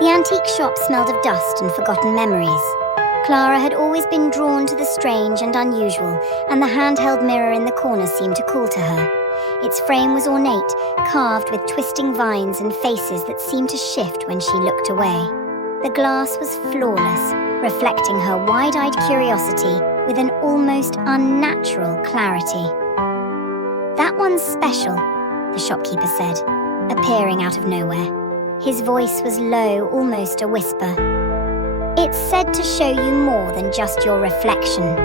The antique shop smelled of dust and forgotten memories. Clara had always been drawn to the strange and unusual, and the handheld mirror in the corner seemed to call to her. Its frame was ornate, carved with twisting vines and faces that seemed to shift when she looked away. The glass was flawless, reflecting her wide-eyed curiosity with an almost unnatural clarity. "That one's special," the shopkeeper said, appearing out of nowhere. His voice was low, almost a whisper. "It's said to show you more than just your reflection."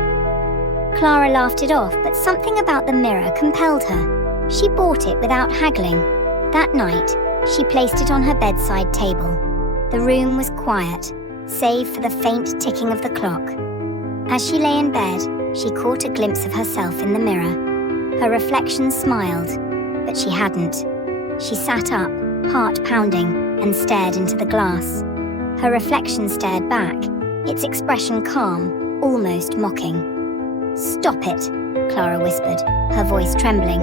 Clara laughed it off, but something about the mirror compelled her. She bought it without haggling. That night, she placed it on her bedside table. The room was quiet, save for the faint ticking of the clock. As she lay in bed, she caught a glimpse of herself in the mirror. Her reflection smiled, but she hadn't. She sat up, heart pounding, and stared into the glass. Her reflection stared back, its expression calm, almost mocking. "Stop it," Clara whispered, her voice trembling.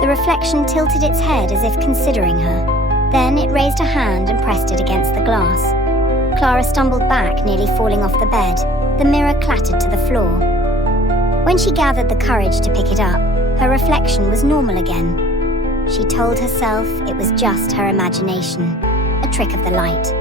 The reflection tilted its head as if considering her. Then it raised a hand and pressed it against the glass. Clara stumbled back, nearly falling off the bed. The mirror clattered to the floor. When she gathered the courage to pick it up, her reflection was normal again. She told herself it was just her imagination, a trick of the light.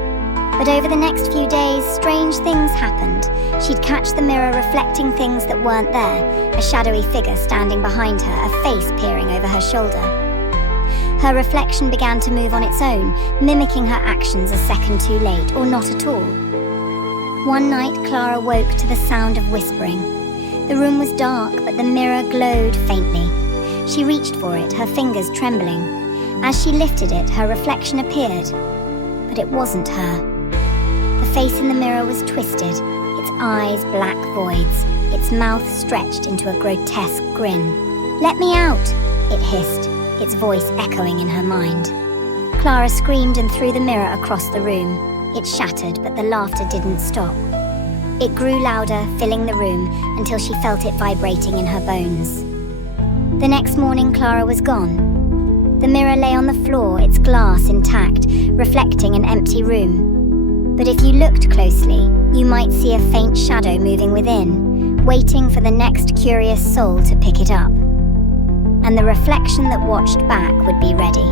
But over the next few days, strange things happened. She'd catch the mirror reflecting things that weren't there, a shadowy figure standing behind her, a face peering over her shoulder. Her reflection began to move on its own, mimicking her actions a second too late, or not at all. One night, Clara woke to the sound of whispering. The room was dark, but the mirror glowed faintly. She reached for it, her fingers trembling. As she lifted it, her reflection appeared. But it wasn't her. The face in the mirror was twisted, its eyes black voids, its mouth stretched into a grotesque grin. "Let me out," it hissed, its voice echoing in her mind. Clara screamed and threw the mirror across the room. It shattered, but the laughter didn't stop. It grew louder, filling the room, until she felt it vibrating in her bones. The next morning, Clara was gone. The mirror lay on the floor, its glass intact, reflecting an empty room. But if you looked closely, you might see a faint shadow moving within, waiting for the next curious soul to pick it up. And the reflection that watched back would be ready.